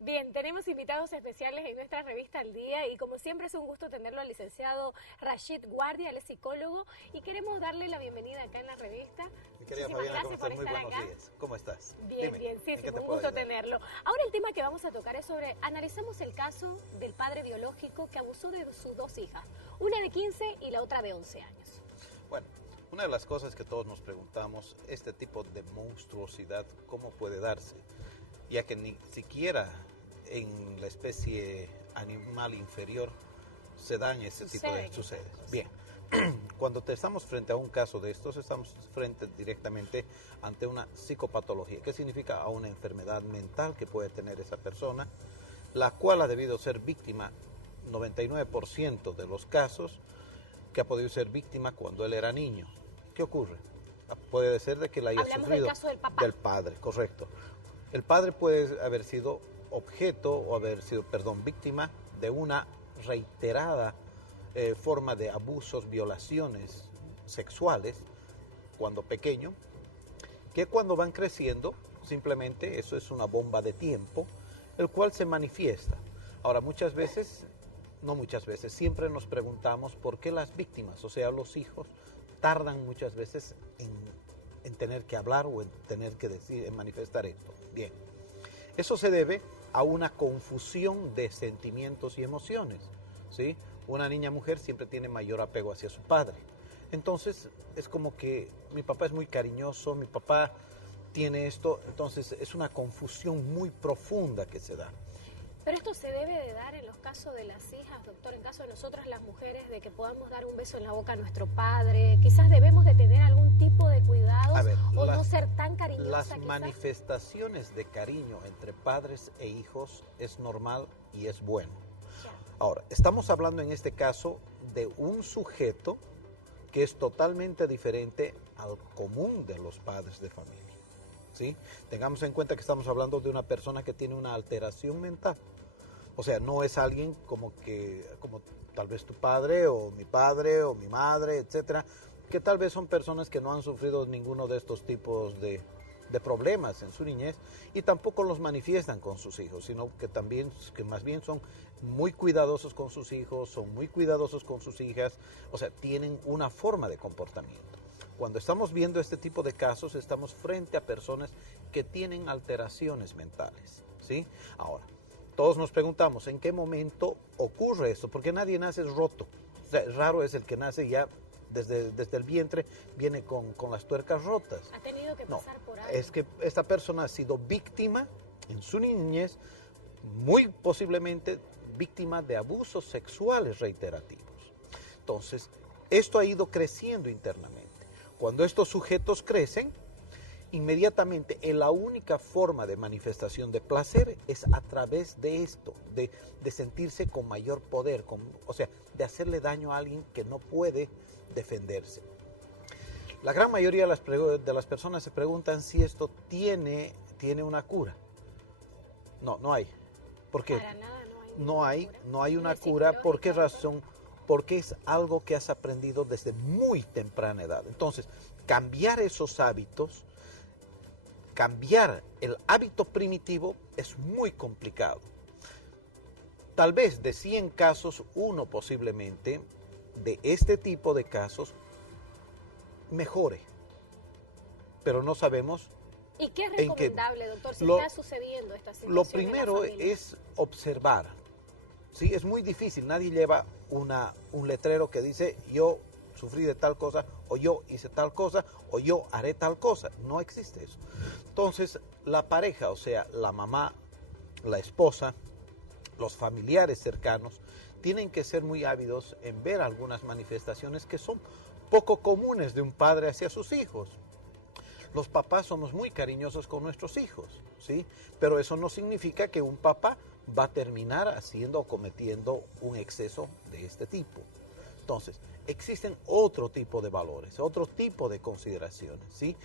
Bien, tenemos invitados especiales en nuestra revista Al Día y como siempre es un gusto tenerlo al licenciado Rashid Guardia, él es psicólogo y queremos darle la bienvenida acá en la revista. Mi querida Muchísimas Fabiana, ¿cómo gracias por estás? Muy estar buenos acá. días. ¿Cómo estás? Bien, Dime, bien, sí, ¿en qué te un puedo gusto ayudar? tenerlo. Ahora el tema que vamos a tocar es sobre, analizamos el caso del padre biológico que abusó de sus dos hijas, una de 15 y la otra de 11 años. Bueno, una de las cosas que todos nos preguntamos, este tipo de monstruosidad, ¿cómo puede darse? Ya que ni siquiera en la especie animal inferior se daña ese tipo de sucede. Bien, cuando estamos frente a un caso de estos, estamos frente directamente ante una psicopatología. ¿Qué significa? A una enfermedad mental que puede tener esa persona, la cual ha debido ser víctima 99% de los casos que ha podido ser víctima cuando él era niño. ¿Qué ocurre? Puede ser de que la haya Hablamos sufrido del caso del papá. del padre, correcto. El padre puede haber sido objeto o haber sido, víctima de una reiterada forma de abusos, violaciones sexuales cuando pequeño, que cuando van creciendo, simplemente eso es una bomba de tiempo, el cual se manifiesta. Ahora, muchas veces, no muchas veces, siempre nos preguntamos por qué las víctimas, o sea, los hijos, tardan muchas veces en tener que hablar o en tener que decir, en manifestar esto. Bien, eso se debe a una confusión de sentimientos y emociones, ¿sí? Una niña mujer siempre tiene mayor apego hacia su padre. Entonces, es como que mi papá es muy cariñoso, mi papá tiene esto, entonces es una confusión muy profunda que se da. Pero esto se debe de dar en los casos de las hijas, doctor, en caso de nosotras las mujeres, de que podamos dar un beso en la boca a nuestro padre. Quizás debemos de tener algún tipo de cuidados o no ser tan cariñosa. Las manifestaciones de cariño entre padres e hijos es normal y es bueno. Ahora, estamos hablando en este caso de un sujeto que es totalmente diferente al común de los padres de familia, ¿sí? Tengamos en cuenta que estamos hablando de una persona que tiene una alteración mental. O sea, no es alguien como tal vez tu padre o mi madre, etcétera, que tal vez son personas que no han sufrido ninguno de estos tipos de problemas en su niñez y tampoco los manifiestan con sus hijos, sino que más bien son muy cuidadosos con sus hijos, son muy cuidadosos con sus hijas, o sea, tienen una forma de comportamiento. Cuando estamos viendo este tipo de casos, estamos frente a personas que tienen alteraciones mentales, ¿sí? Ahora, todos nos preguntamos, ¿en qué momento ocurre esto? Porque nadie nace roto. O sea, raro es el que nace ya desde el vientre, viene con las tuercas rotas. Ha tenido que pasar por algo. Es que esta persona ha sido víctima en su niñez, muy posiblemente víctima de abusos sexuales reiterativos. Entonces, esto ha ido creciendo internamente. Cuando estos sujetos crecen, inmediatamente la única forma de manifestación de placer es a través de esto, de sentirse con mayor poder, o sea, de hacerle daño a alguien que no puede defenderse. La gran mayoría de las personas se preguntan si esto tiene una cura. No hay. ¿Por qué? Para nada no hay. No hay una cura. ¿Por qué razón? Porque es algo que has aprendido desde muy temprana edad. Entonces, cambiar esos hábitos, cambiar el hábito primitivo es muy complicado. Tal vez de 100 casos, uno posiblemente de este tipo de casos mejore, pero no sabemos. ¿Y qué es recomendable, doctor, si está sucediendo esta situación? Lo primero es observar. Sí, es muy difícil, nadie lleva un letrero que dice yo sufrí de tal cosa, o yo hice tal cosa, o yo haré tal cosa. No existe eso. Entonces, la pareja, o sea, la mamá, la esposa, los familiares cercanos, tienen que ser muy ávidos en ver algunas manifestaciones que son poco comunes de un padre hacia sus hijos. Los papás somos muy cariñosos con nuestros hijos, ¿sí? Pero eso no significa que un papá va a terminar haciendo o cometiendo un exceso de este tipo. Entonces, existen otro tipo de valores, otro tipo de consideraciones, ¿sí?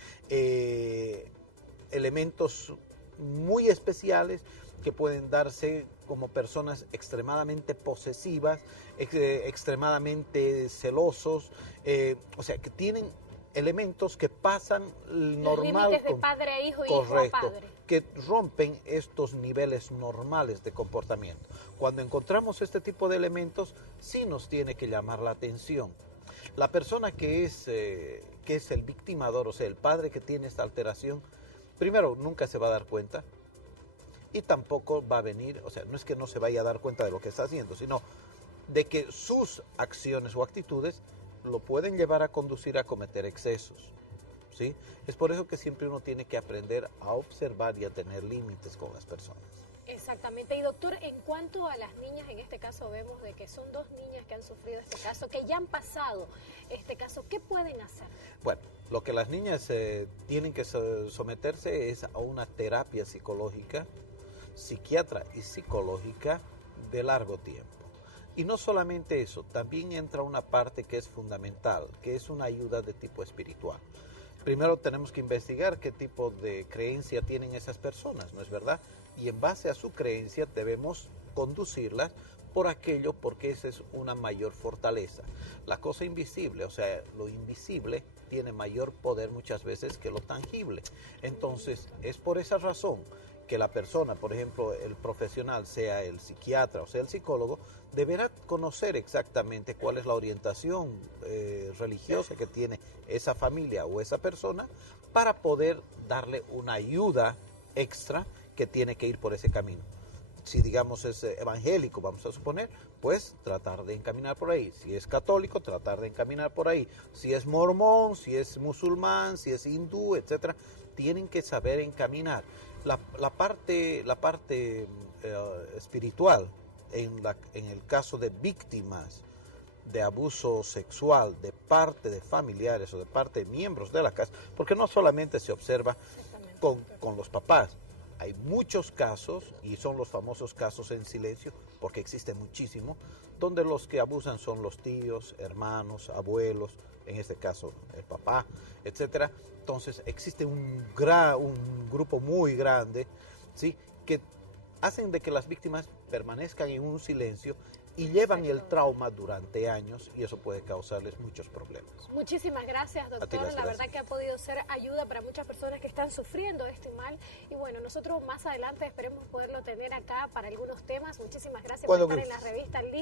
Elementos muy especiales que pueden darse como personas extremadamente posesivas, extremadamente celosos, o sea, que tienen elementos que pasan normal. Límites de padre a hijo y correcto, hijo a padre. que rompen estos niveles normales de comportamiento. Cuando encontramos este tipo de elementos, sí nos tiene que llamar la atención. La persona que es el victimador, o sea, el padre que tiene esta alteración, primero, nunca se va a dar cuenta y tampoco va a venir, o sea, no es que no se vaya a dar cuenta de lo que está haciendo, sino de que sus acciones o actitudes lo pueden llevar a conducir a cometer excesos. ¿Sí? Es por eso que siempre uno tiene que aprender a observar y a tener límites con las personas. Exactamente. Y doctor, en cuanto a las niñas, en este caso vemos de que son 2 niñas que han sufrido este caso, que ya han pasado este caso, ¿qué pueden hacer? Bueno, lo que las niñas tienen que someterse es a una terapia psicológica, psiquiatra y psicológica de largo tiempo. Y no solamente eso, también entra una parte que es fundamental, que es una ayuda de tipo espiritual. Primero tenemos que investigar qué tipo de creencia tienen esas personas, ¿no es verdad? Y en base a su creencia debemos conducirlas por aquello, porque esa es una mayor fortaleza. La cosa invisible, o sea, lo invisible tiene mayor poder muchas veces que lo tangible. Entonces, es por esa razón que la persona, por ejemplo, el profesional, sea el psiquiatra o sea el psicólogo, deberá conocer exactamente cuál es la orientación religiosa que tiene esa familia o esa persona para poder darle una ayuda extra que tiene que ir por ese camino. Si digamos es evangélico, vamos a suponer, pues tratar de encaminar por ahí. Si es católico, tratar de encaminar por ahí. Si es mormón, si es musulmán, si es hindú, etcétera, tienen que saber encaminar. La parte espiritual, en el caso de víctimas de abuso sexual de parte de familiares o de parte de miembros de la casa, porque no solamente se observa con los papás, hay muchos casos, y son los famosos casos en silencio, porque existen muchísimos, donde los que abusan son los tíos, hermanos, abuelos, en este caso el papá, etcétera. Entonces existe un grupo muy grande, ¿sí?, que hacen de que las víctimas permanezcan en un silencio y llevan el trauma durante años, y eso puede causarles muchos problemas. Muchísimas gracias, doctor. La verdad que ha podido ser ayuda para muchas personas que están sufriendo este mal. Y bueno, nosotros más adelante esperemos poderlo tener acá para algunos temas. Muchísimas gracias por estar en la revista Al Día.